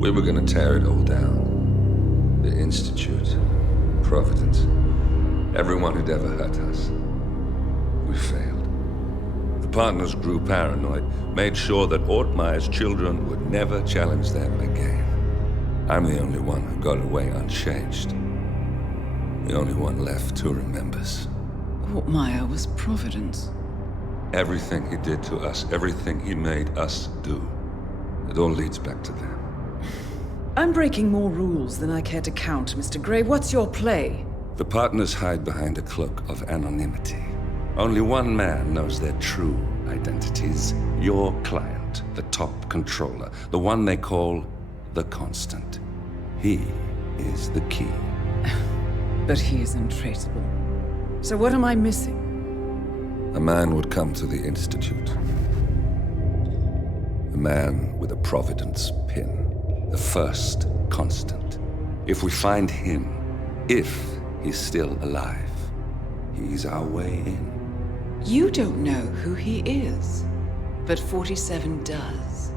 We were gonna tear it all down. The Institute, Providence, everyone who'd ever hurt us. We failed. The partners grew paranoid, made sure that Ortmeyer's children would never challenge them again. I'm the only one who got away unchanged. The only one left who remembers. Ortmeyer was Providence. Everything he did to us, everything he made us do, it all leads back to them. I'm breaking more rules than I care to count, Mr. Gray. What's your play? The partners hide behind a cloak of anonymity. Only one man knows their true identities. Your client, the top controller, the one they call the Constant. He is the key. But he is untraceable. So what am I missing? A man would come to the Institute. A man with a Providence pin. The first Constant. If we find him, if he's still alive, he's our way in. You don't know who he is, but 47 does.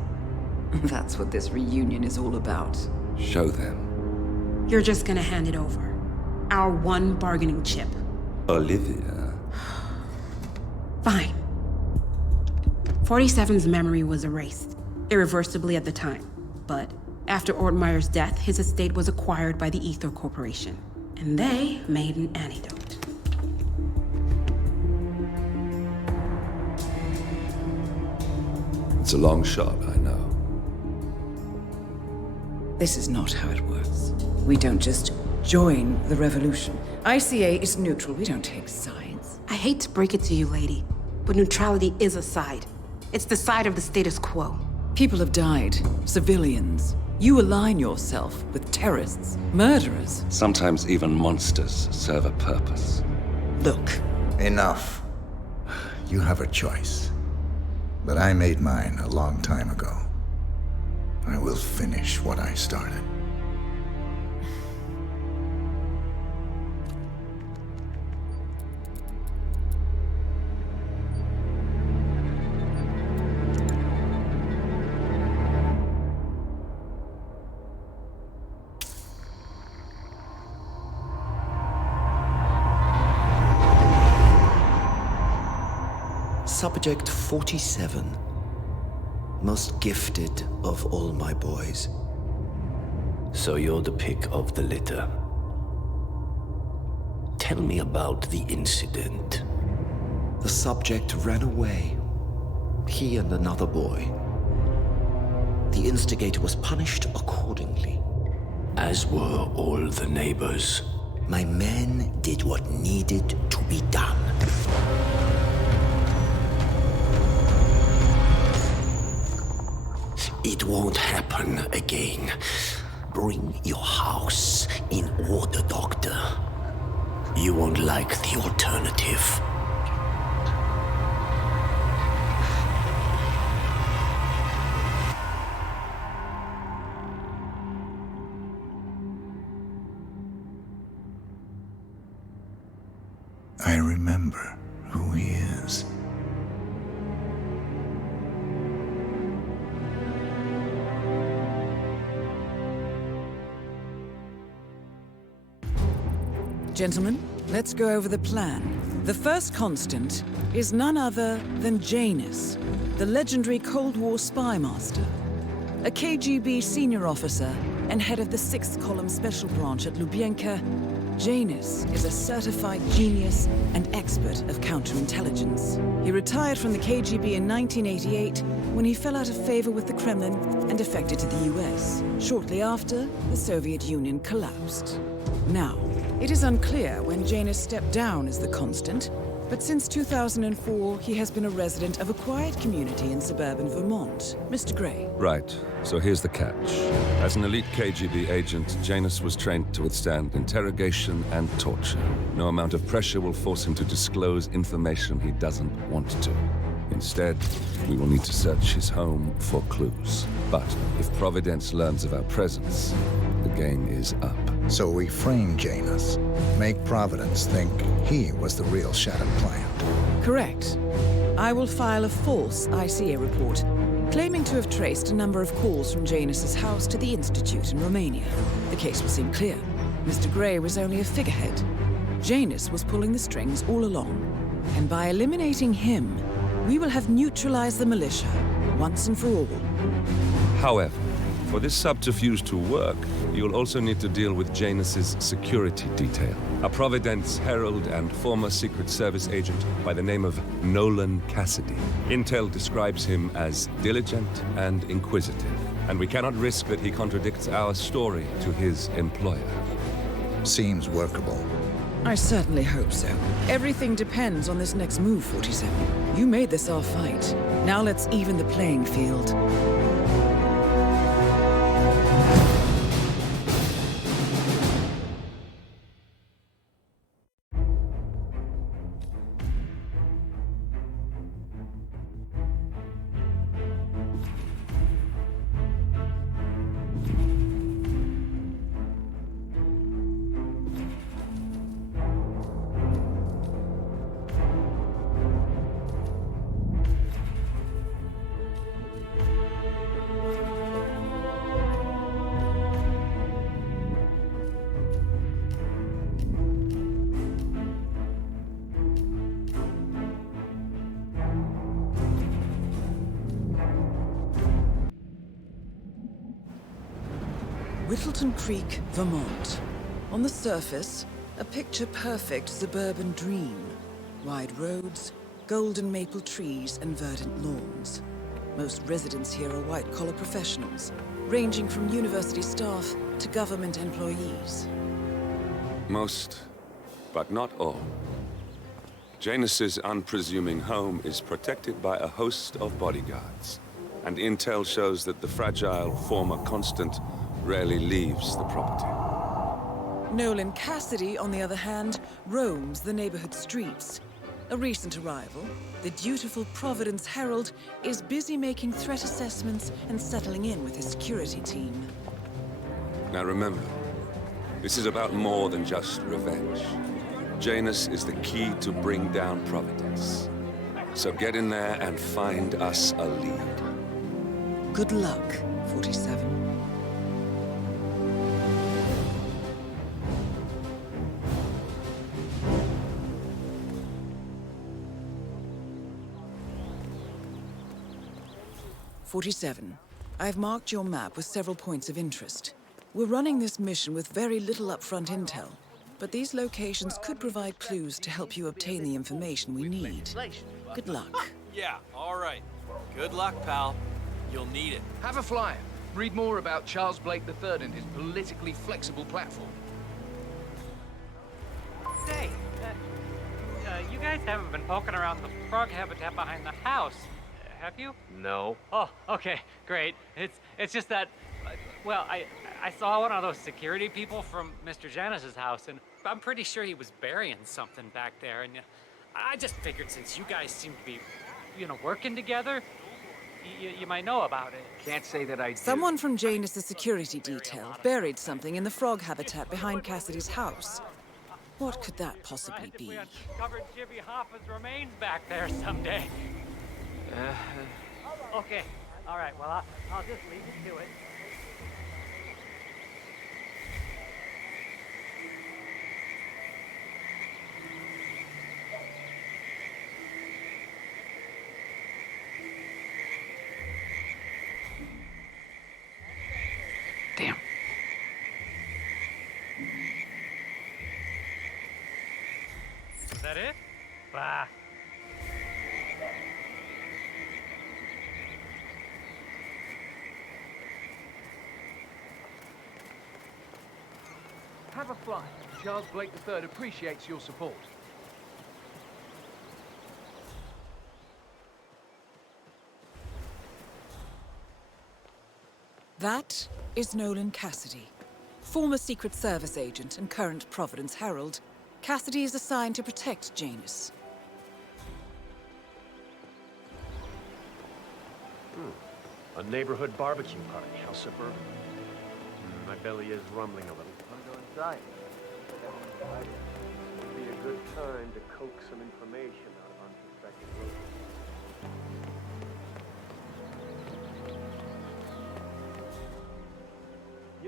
That's what this reunion is all about. Show them. You're just gonna hand it over. Our one bargaining chip. Olivia. Fine. 47's memory was erased, irreversibly at the time. But after Ortmeyer's death, his estate was acquired by the Ether Corporation. And they made an antidote. It's a long shot, I know. This is not how it works. We don't just join the revolution. ICA is neutral. We don't take sides. I hate to break it to you, lady, but neutrality is a side. It's the side of the status quo. People have died. Civilians. You align yourself with terrorists, murderers. Sometimes even monsters serve a purpose. Look. Enough. You have a choice. But I made mine a long time ago. I will finish what I started. Subject 47. Most gifted of all my boys. So you're the pick of the litter. Tell me about the incident. The subject ran away. He and another boy. The instigator was punished accordingly. As were all the neighbors. My men did what needed to be done. It won't happen again. Bring your house in order, Doctor. You won't like the alternative. I remember who he is. Gentlemen, let's go over the plan. The first Constant is none other than Janus, the legendary Cold War spy master, a KGB senior officer and head of the 6th Column Special Branch at Lubyanka. Janus is a certified genius and expert of counterintelligence. He retired from the KGB in 1988 when he fell out of favor with the Kremlin and defected to the US. Shortly after, the Soviet Union collapsed. Now, it is unclear when Janus stepped down as the Constant, but since 2004, he has been a resident of a quiet community in suburban Vermont. Mr. Gray. Right, so here's the catch. As an elite KGB agent, Janus was trained to withstand interrogation and torture. No amount of pressure will force him to disclose information he doesn't want to. Instead, we will need to search his home for clues. But if Providence learns of our presence, the game is up. So we frame Janus, make Providence think he was the real shattered plant. Correct. I will file a false ICA report, claiming to have traced a number of calls from Janus's house to the Institute in Romania. The case will seem clear. Mr. Gray was only a figurehead. Janus was pulling the strings all along. And by eliminating him, we will have neutralized the militia, once and for all. However, for this subterfuge to work, you'll also need to deal with Janus's security detail. A Providence herald and former Secret Service agent by the name of Nolan Cassidy. Intel describes him as diligent and inquisitive, and we cannot risk that he contradicts our story to his employer. Seems workable. I certainly hope so. Everything depends on this next move, 47. You made this our fight. Now let's even the playing field. Whittleton Creek, Vermont. On the surface, a picture-perfect suburban dream. Wide roads, golden maple trees, and verdant lawns. Most residents here are white-collar professionals, ranging from university staff to government employees. Most, but not all. Janus's unpresuming home is protected by a host of bodyguards, and intel shows that the fragile former constant rarely leaves the property. Nolan Cassidy, on the other hand, roams the neighborhood streets. A recent arrival, the dutiful Providence Herald is busy making threat assessments and settling in with his security team. Now remember, this is about more than just revenge. Janus is the key to bring down Providence. So get in there and find us a lead. Good luck, 47. I've marked your map with several points of interest. We're running this mission with very little upfront intel, but these locations could provide clues to help you obtain the information we need. Good luck. Yeah, all right. Good luck, pal. You'll need it. Have a flyer. Read more about Charles Blake III and his politically flexible platform. Say, you guys haven't been poking around the frog habitat behind the house, have you? No. Oh, okay, great. It's just that, well, I saw one of those security people from Mr. Janus's house, and I'm pretty sure he was burying something back there, and I just figured since you guys seem to be, working together, you might know about it. Can't say that I do. Someone from Janus's security detail buried something in the frog habitat behind Cassidy's house. What could that possibly be? We uncovered Jimmy Hoffa's remains back there someday. Okay, all right, well, I'll just leave you to it. Damn. Is that it? Bah. Have a flyer. Charles Blake III appreciates your support. That is Nolan Cassidy. Former Secret Service agent and current Providence Herald, Cassidy is assigned to protect Janus. A neighborhood barbecue party. How suburban. My belly is rumbling a little. Want to go inside? Would be a good time to coax some information out of unsuspecting locals.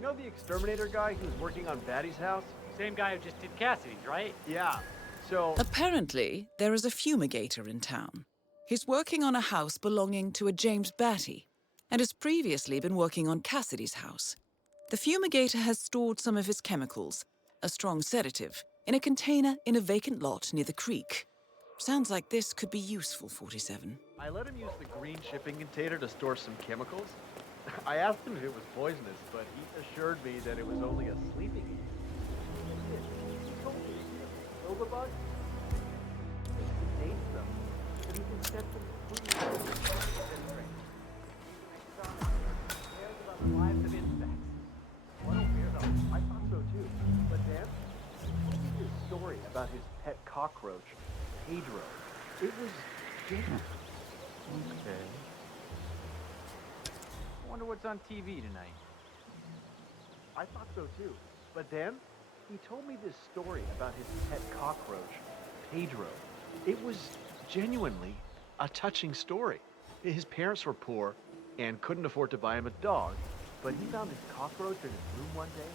know the exterminator guy who's working on Batty's house? Same guy who just did Cassidy's, right? Yeah. So... Apparently, there is a fumigator in town. He's working on a house belonging to a James Batty, and has previously been working on Cassidy's house. The fumigator has stored some of his chemicals, a strong sedative, in a container in a vacant lot near the creek. Sounds like this could be useful, 47. I let him use the green shipping container to store some chemicals. I asked him if it was poisonous, but he assured me that it was only a sleeping agent. He told me silver bugs? He contains them, but he can set them free. Cares about the lives of insects. What a weirdo. I thought so too. But then, he told me this story about his pet cockroach, Pedro. It was genuine. Okay. I wonder what's on TV tonight. I thought so too. But then, he told me this story about his pet cockroach, Pedro. It was genuinely a touching story. His parents were poor and couldn't afford to buy him a dog, but he found his cockroach in his room one day,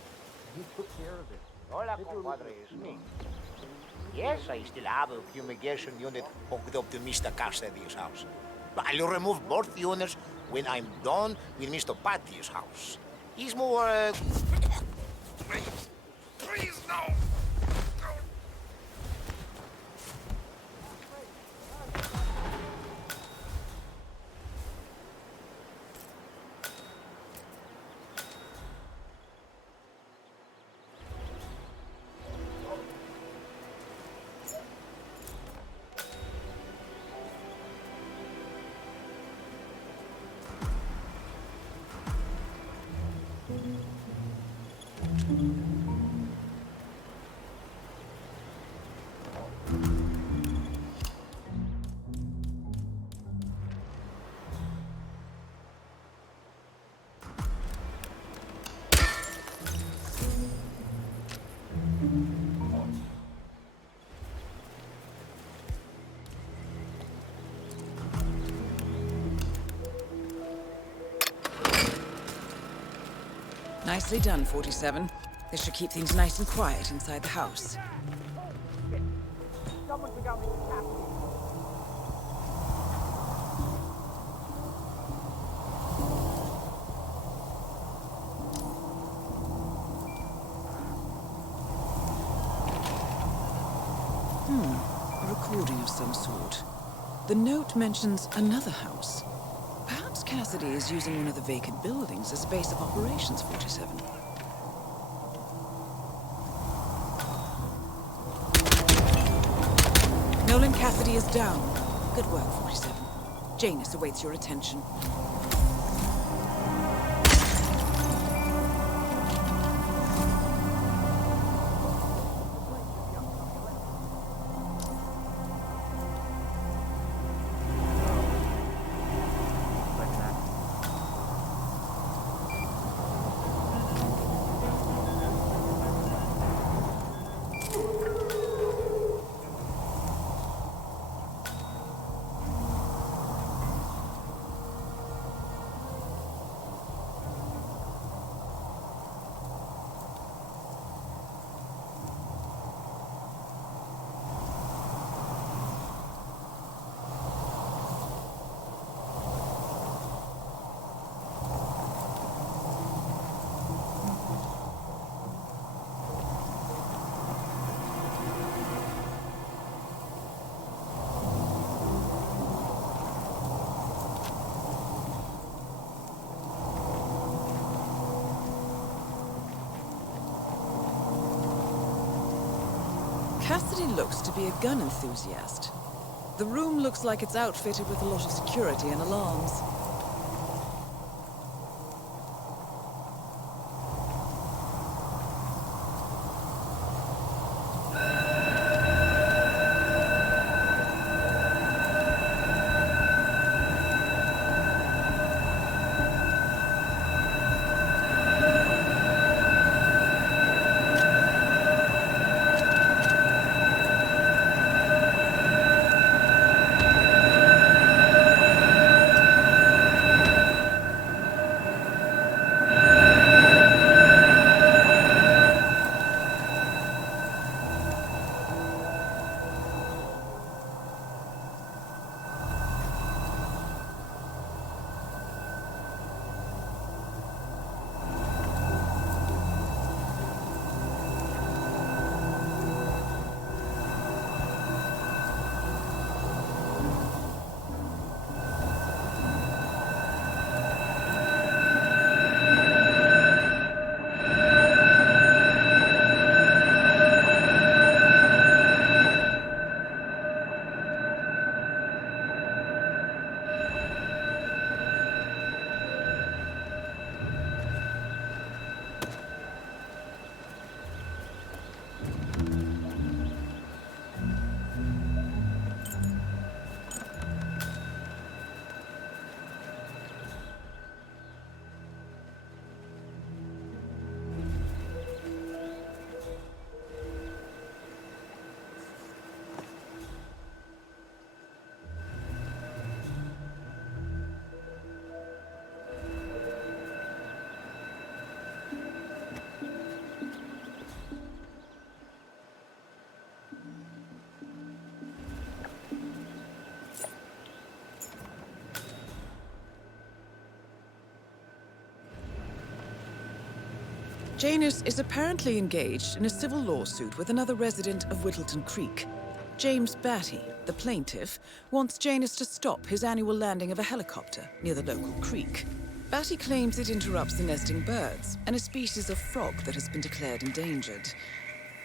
and he took care of it. Hola, compadre, it's me. Yes, I still have a fumigation unit hooked up to Mr. Cassidy's house. But I'll remove both units when I'm done with Mr. Patty's house. He's more, Please, no! Nicely done, 47. This should keep things nice and quiet inside the house. Someone forgot Mr. Cassidy. A recording of some sort. The note mentions another house. Perhaps Cassidy is using one of the vacant buildings as a base of operations, 47. Nolan Cassidy is down. Good work, 47. Janus awaits your attention. Cassidy looks to be a gun enthusiast. The room looks like it's outfitted with a lot of security and alarms. Janus is apparently engaged in a civil lawsuit with another resident of Whittleton Creek. James Batty, the plaintiff, wants Janus to stop his annual landing of a helicopter near the local creek. Batty claims it interrupts the nesting birds and a species of frog that has been declared endangered.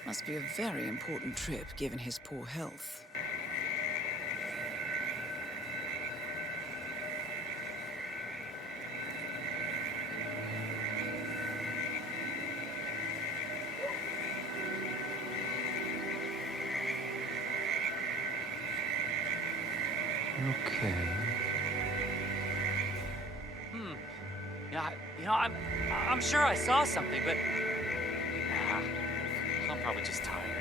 Must be a very important trip given his poor health. Okay. Yeah, I'm sure I saw something, but I'm probably just tired.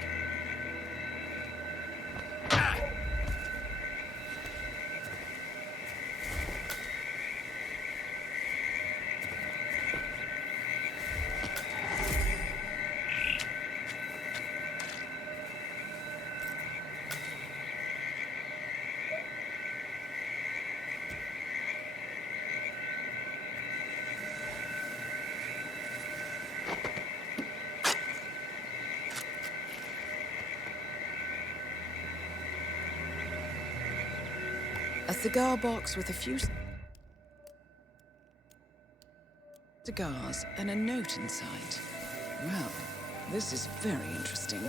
A cigar box with a few cigars and a note inside. Well, this is very interesting.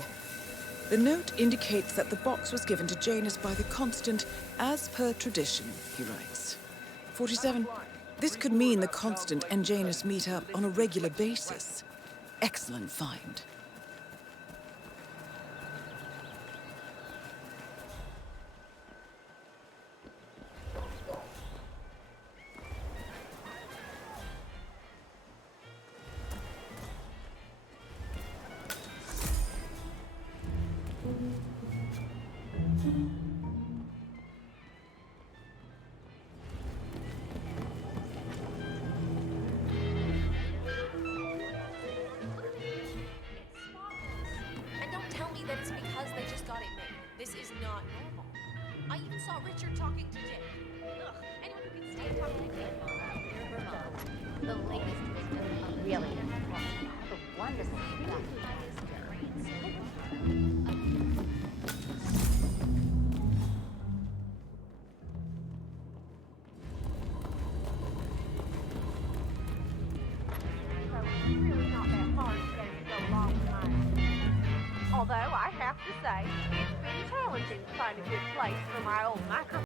The note indicates that the box was given to Janus by the Constant as per tradition, he writes. 47. This could mean the Constant and Janus meet up on a regular basis. Excellent find. And don't tell me that it's because they just got it made. This is not normal. I even saw Richard talking to Jake. Ugh, anyone who can stand talking to Jake. Vermont, the latest victim of really the one to see that really not that hard to go along with mine. Although I have to say, it's been challenging to find a good place for my old microphone.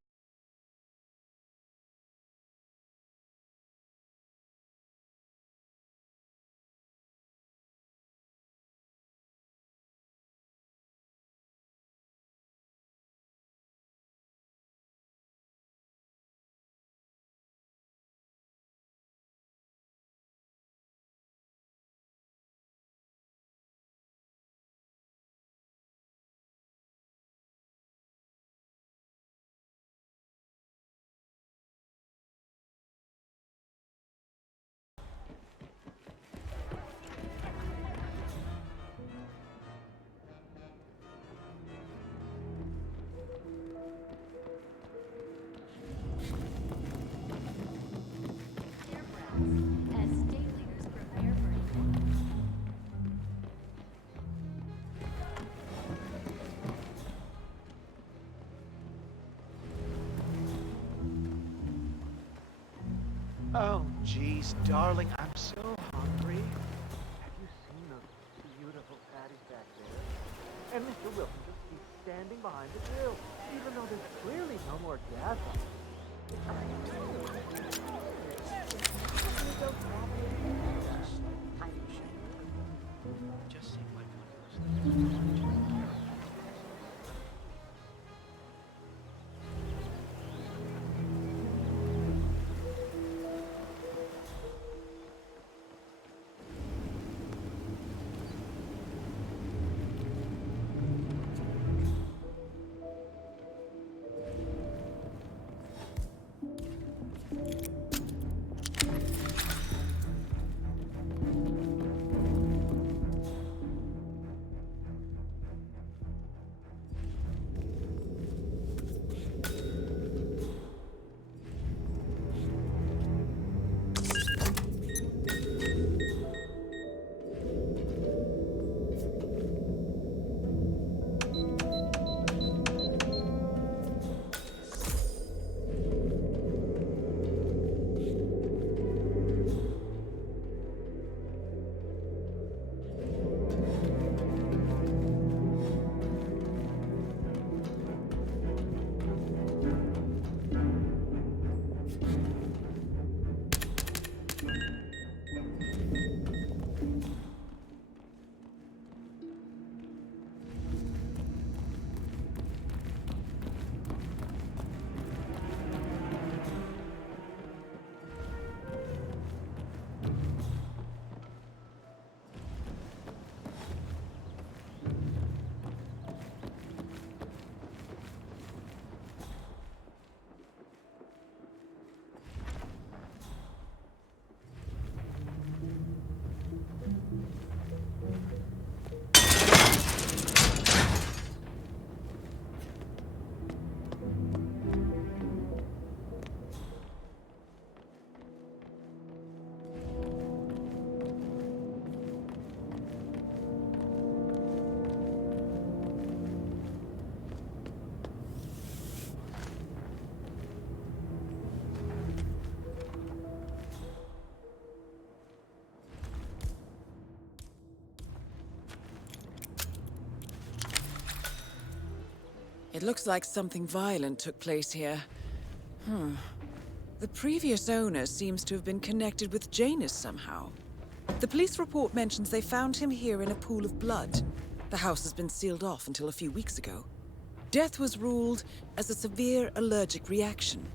Oh, geez, darling, I'm so hungry. Have you seen those beautiful patties back there? And Mr. Wilson just keeps standing behind the grill, even though there's clearly no more gas on Just seemed like one of those things. It looks like something violent took place here. The previous owner seems to have been connected with Janus somehow. The police report mentions they found him here in a pool of blood. The house has been sealed off until a few weeks ago. Death was ruled as a severe allergic reaction.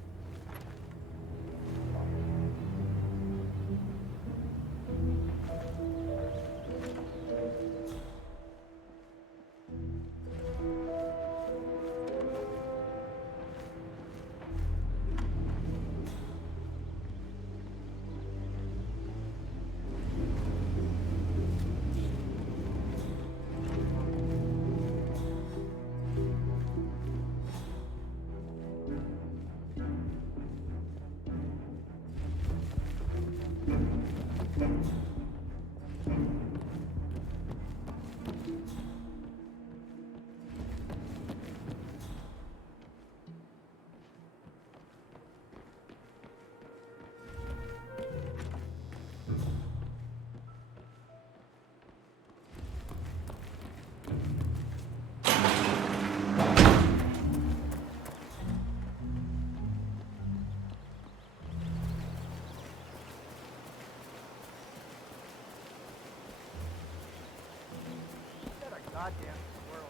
Goddamn squirrel.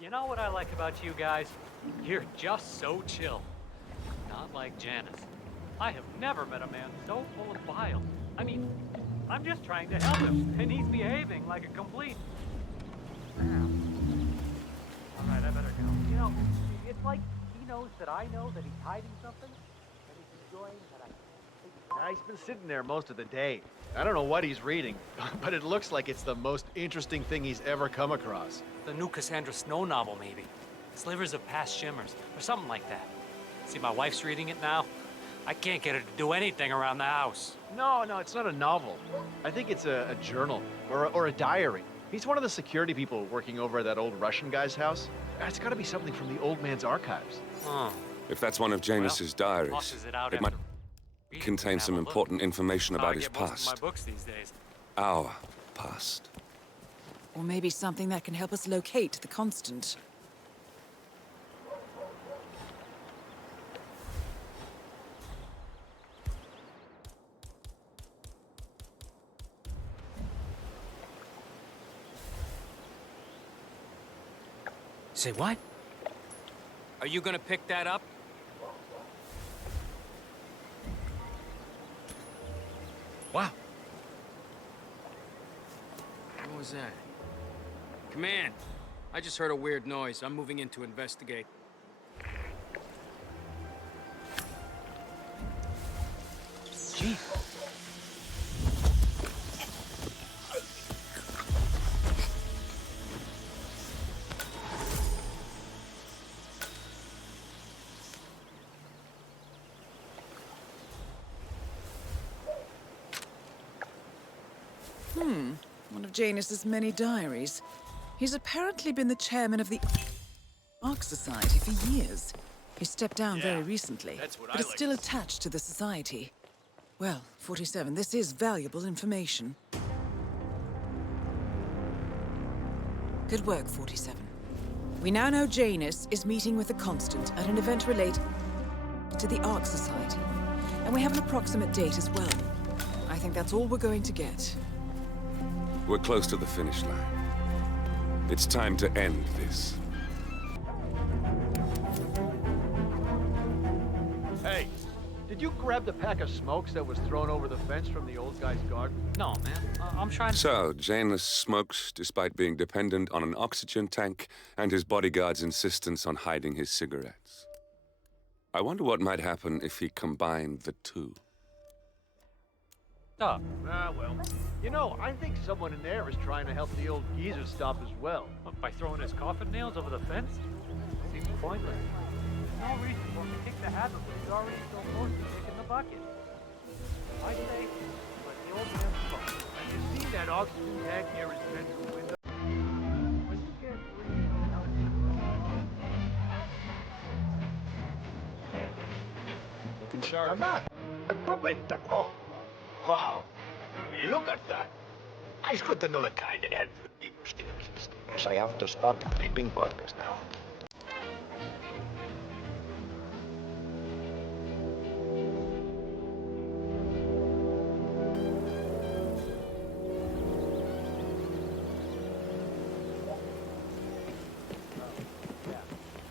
You know what I like about you guys? You're just so chill. Not like Janus. I have never met a man so full of bile. I mean, I'm just trying to help him, and he's behaving like a complete... Alright, I better go. You know, it's like he knows that I know that he's hiding something, and he's enjoying that he's been sitting there most of the day. I don't know what he's reading, but it looks like it's the most interesting thing he's ever come across. The new Cassandra Snow novel, maybe. Slivers of Past Shimmers, or something like that. See, my wife's reading it now. I can't get her to do anything around the house. No, it's not a novel. I think it's a journal, or a diary. He's one of the security people working over at that old Russian guy's house. It's gotta be something from the old man's archives. Oh. If that's one of Janus's diaries, it might contain some important information about his past. My books these days. Our past. Or maybe something that can help us locate the Constant. Say what? Are you gonna pick that up? Wow. What was that? Command, I just heard a weird noise. I'm moving in to investigate. Chief. One of Janus's many diaries. He's apparently been the chairman of the Ark Society for years. He stepped down very recently, but is still attached to the society. Well, 47, this is valuable information. Good work, 47. We now know Janus is meeting with the Constant at an event related to the Ark Society, and we have an approximate date as well. I think that's all we're going to get. We're close to the finish line. It's time to end this. Hey, did you grab the pack of smokes that was thrown over the fence from the old guy's garden? No, man. I'm trying to... So, Janus smokes despite being dependent on an oxygen tank and his bodyguard's insistence on hiding his cigarettes. I wonder what might happen if he combined the two. Oh. Well, you know, I think someone in there is trying to help the old geezer stop as well. By throwing his coffin nails over the fence? Seems pointless. No reason for him to kick the habit when he's already so close to kicking the bucket. I say, let the old man smoke. Have you seen that oxygen tank near his bedroom window? When you can't breathe, Sorry. Wow. Look at that. I got another kind of head. I have to start flipping burgers now.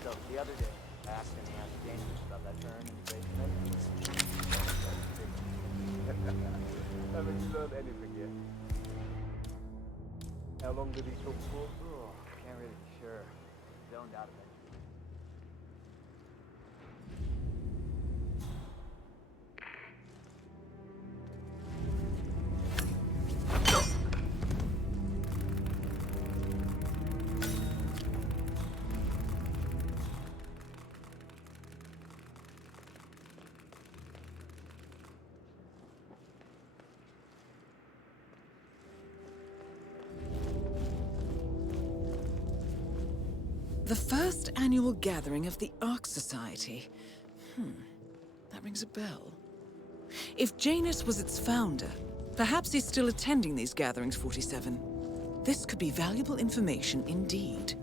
So the other day, I asked him Janus about that turn in the basement. Haven't you learned anything yet? How long did he talk for? Oh, can't really be sure. Zoned out of it. The first annual gathering of the Ark Society. That rings a bell. If Janus was its founder, perhaps he's still attending these gatherings, 47. This could be valuable information indeed.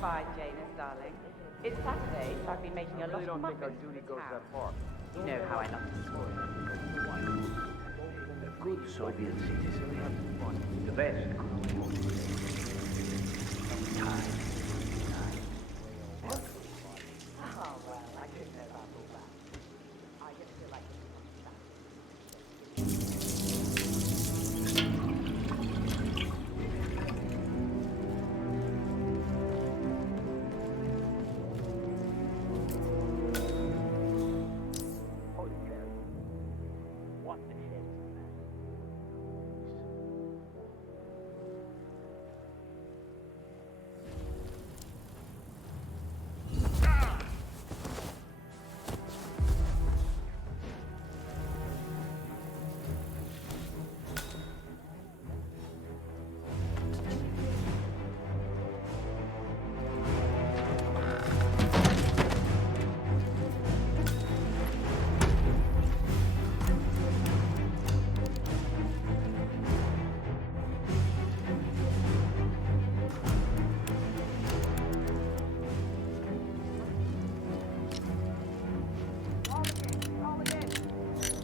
Fine, Janus, darling. It's Saturday, so I've been making a lot of muffins. I really don't think our duty goes that far. You know how I love to spoil. A good Soviet citizen. The best good motivation. Time. Oh, well, I didn't know about all that. I just feel like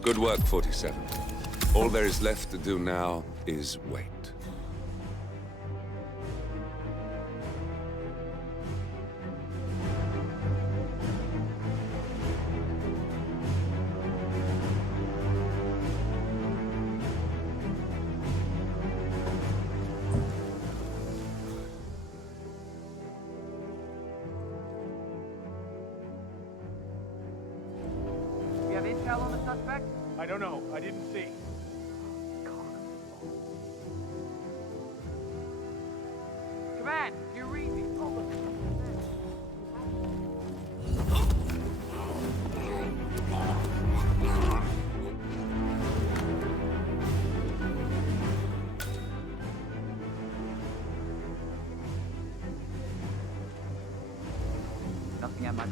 Good work, 47. All there is left to do now is wait. You have intel on the suspect? I don't know. I didn't see. Command, you read me. Nothing at my...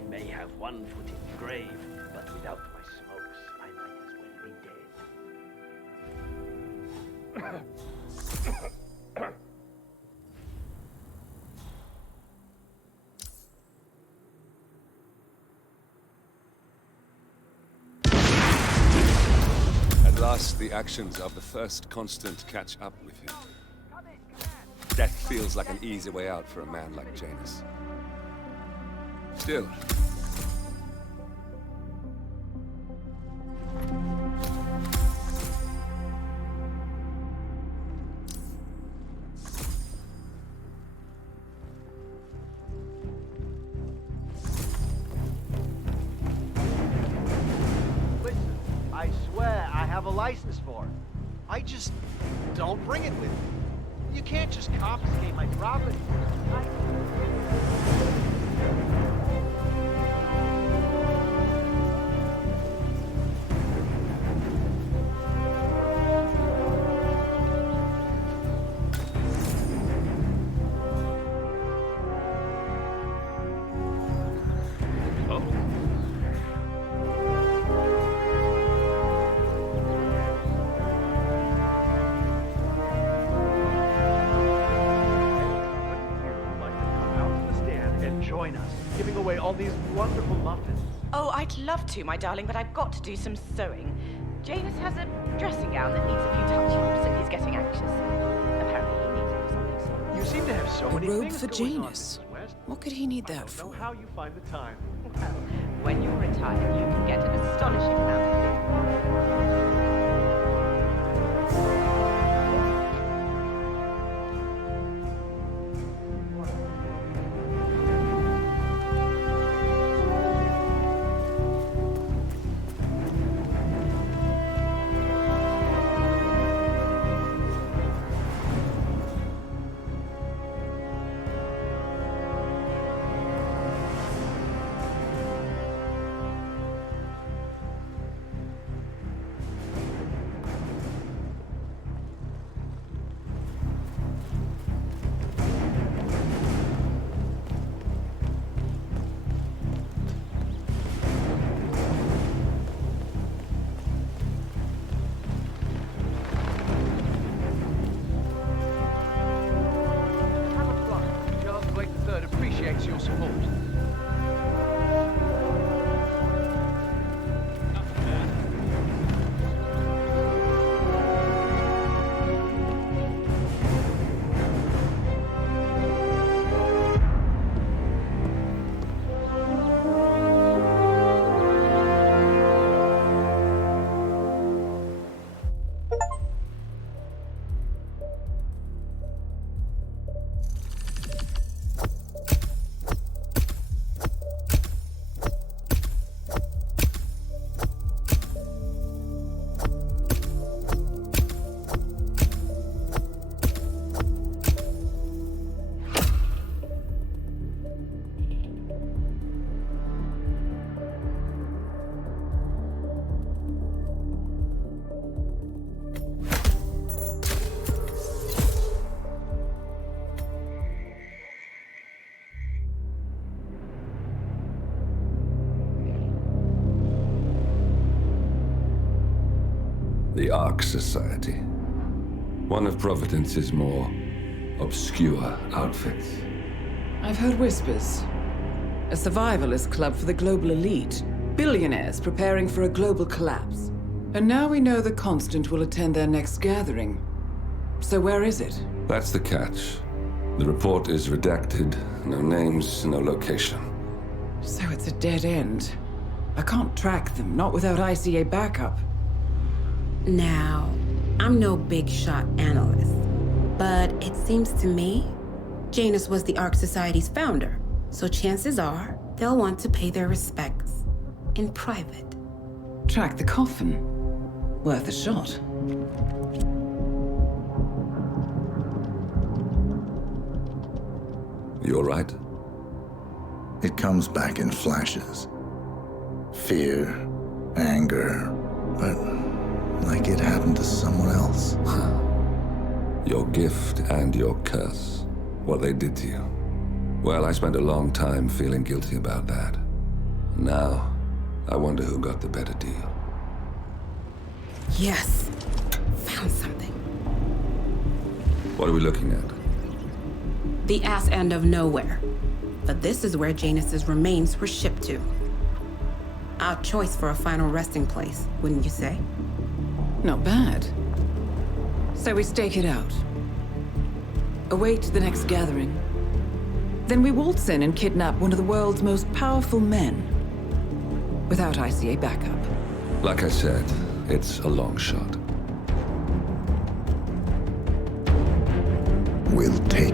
I may have one foot in the grave, but without my smokes, I might as well be dead. At last, the actions of the first constant catch up with him. Death feels like an easy way out for a man like Janus. Still. Listen, I swear I have a license for it. I just don't bring it with me. You can't just confiscate my property. Join us, giving away all these wonderful muffins. Oh, I'd love to, my darling, but I've got to do some sewing. Janus has a dressing gown that needs a few touch-ups, and he's getting anxious. Apparently, he needs it for something. You seem to have so many robe things for going on, Janus. Mrs. West. What could he need I that don't know for? how you find the time. Well, when you're retired, you can get an astonishing amount of things. Charles Blake III appreciates your support. The Ark Society. One of Providence's more obscure outfits. I've heard whispers. A survivalist club for the global elite. Billionaires preparing for a global collapse. And now we know the Constant will attend their next gathering. So where is it? That's the catch. The report is redacted. No names, no location. So it's a dead end. I can't track them, not without ICA backup. Now, I'm no big shot analyst, but it seems to me Janus was the Ark Society's founder, so chances are they'll want to pay their respects in private. Track the coffin. Worth a shot. You all right? It comes back in flashes. Fear, anger, but like it happened to someone else. Your gift and your curse. What they did to you. Well, I spent a long time feeling guilty about that. Now, I wonder who got the better deal. Yes. Found something. What are we looking at? The ass end of nowhere. But this is where Janus's remains were shipped to. Our choice for a final resting place, wouldn't you say? Not bad. So we stake it out. Await the next gathering. Then we waltz in and kidnap one of the world's most powerful men. Without ICA backup. Like I said, it's a long shot. We'll take